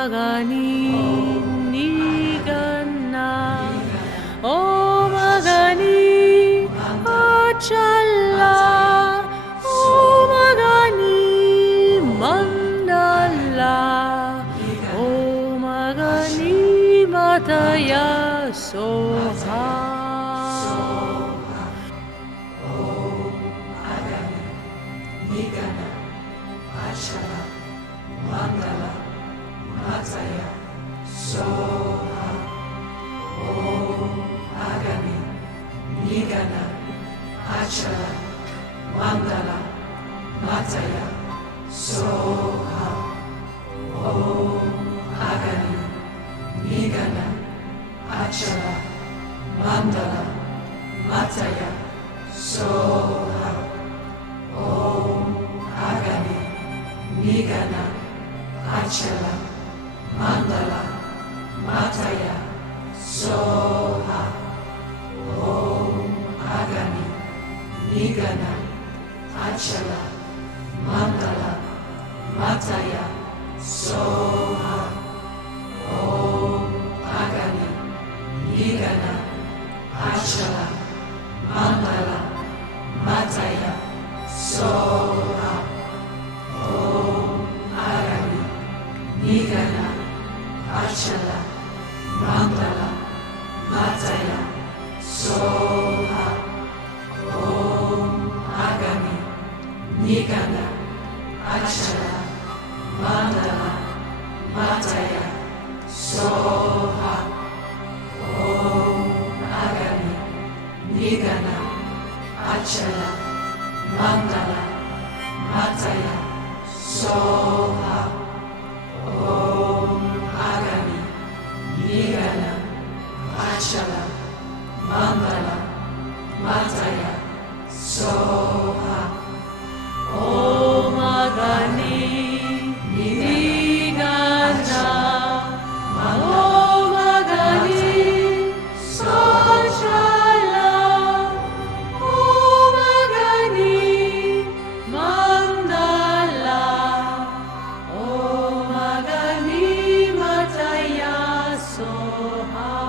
magani nigana, O magani achala, O magani mandala, O magani mataya soha. Nigana, Achala, Mandala, Mataya, Soha, Om Agani, Nigana, Achala, Mandala, Mataya, Soha, Om Agani, Nigana, Achala, Mandala, Mataya, Soha, Om Agani, Nigana, Achala, Mandala, Mataya, Soha, Om Agani, Nigana, Achala, Mandala, Mataya, Soha, Om Agani, Nigana, Achala, Mandala, Mataya, Soha, Om Agani, Nigana, Achala, Mandala, Mataya, Soha, Om Agani, Nigana, Achala, Mandala, Mataya, Soha, Om Agani, Nigana, Achala, Mandala, Mataya, Soha, Om Agani, Nigana, Achala, Mandala, Mataya, Soha, O magani nigana, O magani achala, O magani mandala, O magani mataya soha.